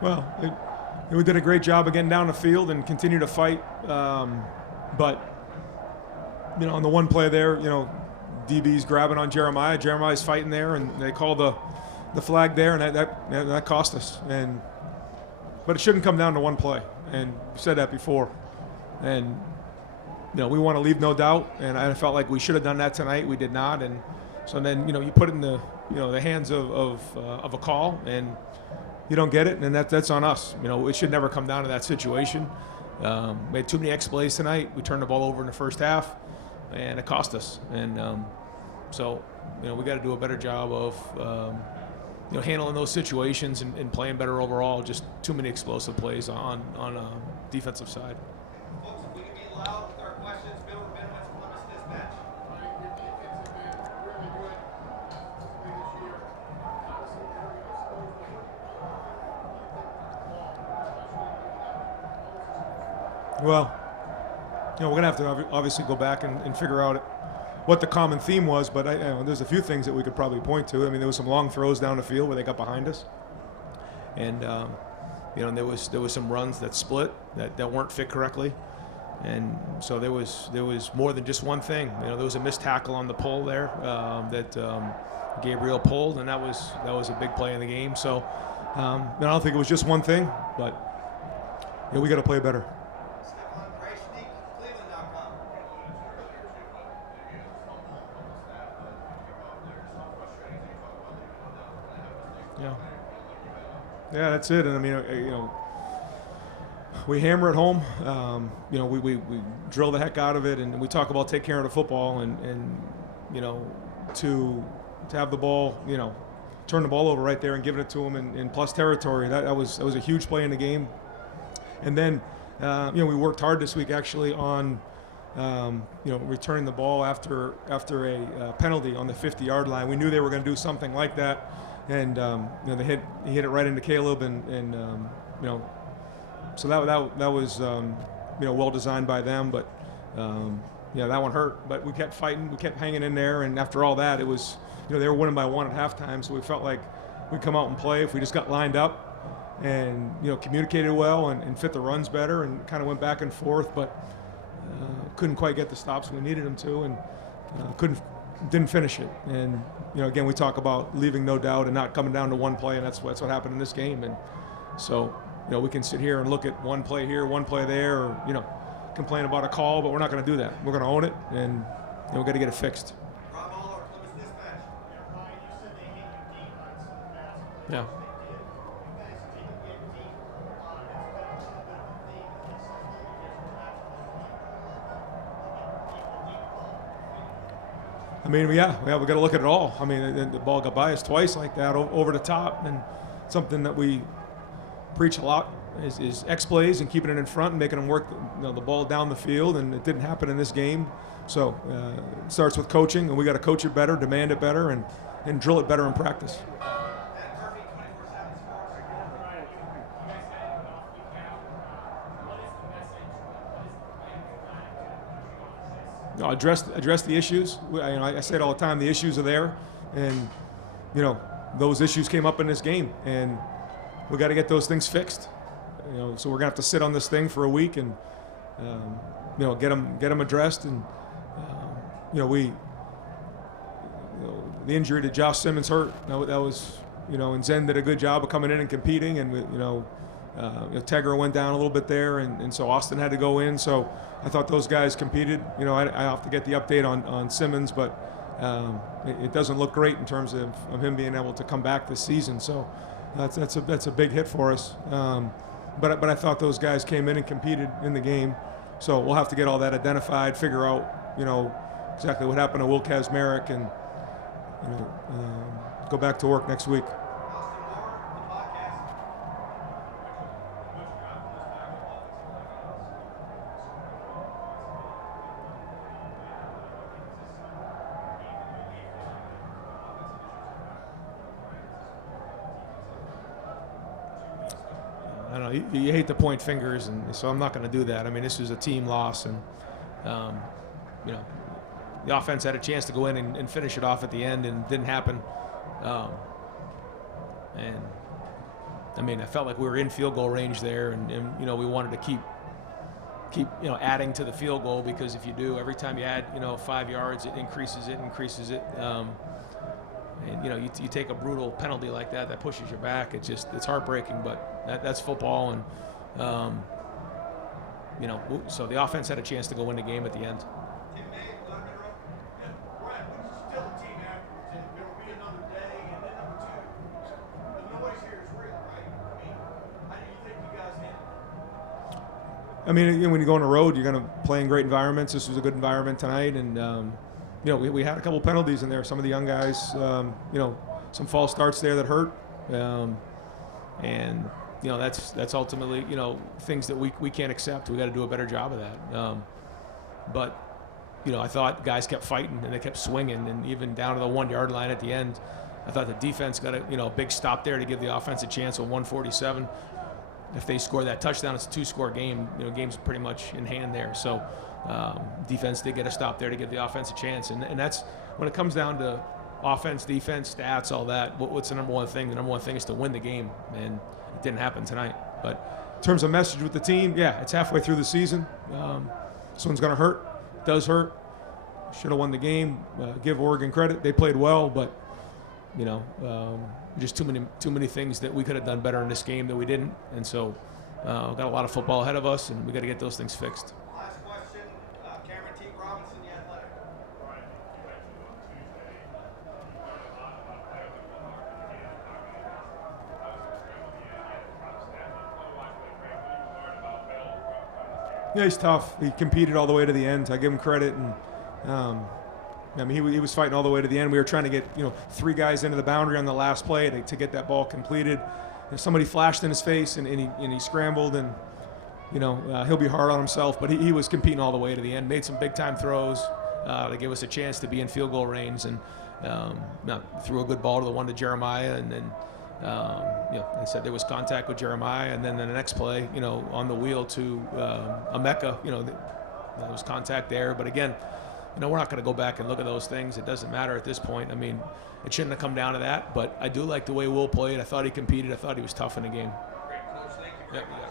Well, we did a great job of getting down the field and continue to fight. But, on the one play there, DB's grabbing on Jeremiah. Jeremiah's fighting there, and they call the flag there, and that cost us. But it shouldn't come down to one play, and we said that before. And, we want to leave no doubt, and I felt like we should have done that tonight. We did not, and so then, you put it in the hands of a call, and you don't get it, and that's on us. It should never come down to that situation. We had too many X plays tonight. We turned the ball over in the first half, and it cost us. And so, we got to do a better job of, handling those situations and playing better overall. Just too many explosive plays on a defensive side. Folks, if we can be loud with our questions, Bill Rabinowitz, Columbus Dispatch. Well, we're going to have to obviously go back and figure out what the common theme was, but there's a few things that we could probably point to. I mean, there was some long throws down the field where they got behind us, and there was some runs that split that weren't fit correctly, and so there was more than just one thing. There was a missed tackle on the pull there that Gabriel pulled, and that was a big play in the game. So I don't think it was just one thing, but we got to play better. Yeah, that's it. And I mean, we hammer it home. We drill the heck out of it, and we talk about take care of the football, and to have the ball, turn the ball over right there and giving it to them in plus territory. That was a huge play in the game. And then we worked hard this week actually on returning the ball after a penalty on the 50-yard line. We knew they were going to do something like that. And he hit it right into Caleb, and so that was well designed by them. But that one hurt. But we kept fighting, we kept hanging in there, and after all that, it was they were winning by 1 at halftime. So we felt like we'd come out and play if we just got lined up and communicated well and fit the runs better and kind of went back and forth, but couldn't quite get the stops we needed them to, and didn't finish it. And again, we talk about leaving no doubt and not coming down to one play, and that's what happened in this game. And so we can sit here and look at one play here, one play there, or complain about a call, but we're not going to do that. We're going to own it, and we've got to get it fixed. Yeah. I mean, we got to look at it all. I mean, the ball got by us twice like that over the top, and something that we preach a lot is X plays and keeping it in front and making them work the ball down the field, and it didn't happen in this game. So it starts with coaching, and we got to coach it better, demand it better, and drill it better in practice. Address the issues. I say it all the time. The issues are there, and those issues came up in this game, and we got to get those things fixed. So we're gonna have to sit on this thing for a week and get them addressed. And the injury to Josh Simmons hurt. That was and Zen did a good job of coming in and competing, and Tegra went down a little bit there, and so Austin had to go in. So I thought those guys competed. I have to get the update on Simmons, but it doesn't look great in terms of him being able to come back this season. So that's a big hit for us. But I thought those guys came in and competed in the game. So we'll have to get all that identified, figure out exactly what happened to Will Kazmarek, and go back to work next week. I don't know. You hate to point fingers, and so I'm not going to do that. I mean, this was a team loss, and the offense had a chance to go in and finish it off at the end, and it didn't happen. And I mean, I felt like we were in field goal range there, and you know, we wanted to keep you know, adding to the field goal, because if you do, every time you add, you know, 5 yards, it increases it. And you know, you take a brutal penalty like that pushes you back. It's heartbreaking, but that's football. And you know, so the offense had a chance to go win the game at the end. Tim May, let him interrupt. Yeah, Brian, when you still a team afterwards, and there will be another day, and then number two, the noise here is real, right? I mean, how do you think you guys handle it? I mean, again, when you go on the road, you're going to play in great environments. This was a good environment tonight, and you know, we had a couple penalties in there. Some of the young guys, you know, some false starts there that hurt, and you know, that's ultimately, you know, things that we can't accept. We got to do a better job of that. But you know, I thought guys kept fighting and they kept swinging, and even down to the 1 yard line at the end, I thought the defense got a big stop there to give the offense a chance. With 147, if they score that touchdown, it's a 2-score game. You know, game's pretty much in hand there. So defense did get a stop there to give the offense a chance, and that's when it comes down to offense, defense, stats, all that. What's the number one thing? The number one thing is to win the game, and it didn't happen tonight. But in terms of message with the team, yeah, it's halfway through the season. This one's going to hurt. It does hurt. Should have won the game. Give Oregon credit. They played well, but you know, just too many things that we could have done better in this game that we didn't. And so we've got a lot of football ahead of us, and we got to get those things fixed. Last question, Cameron T. Robinson, The Athletic. Brian, you mentioned on Tuesday, you learned a lot about players that come hard in the game. How was it scramble the end? You had a tough snap. Otherwise, what did you learn about Bill from this game? Yeah, he's tough. He competed all the way to the end. I give him credit, and I mean, he was fighting all the way to the end. We were trying to get, you know, 3 guys into the boundary on the last play to get that ball completed. And somebody flashed in his face, and he scrambled, and you know, he'll be hard on himself. But he was competing all the way to the end. Made some big time throws to give us a chance to be in field goal range, and threw a good ball to the one to Jeremiah, and then. You know, they said there was contact with Jeremiah, and then the next play, you know, on the wheel to Emeka, you know, there was contact there. But again, you know, we're not going to go back and look at those things. It doesn't matter at this point. I mean, it shouldn't have come down to that. But I do like the way Will played. I thought he competed. I thought he was tough in the game. Great, Coach. Thank you very much.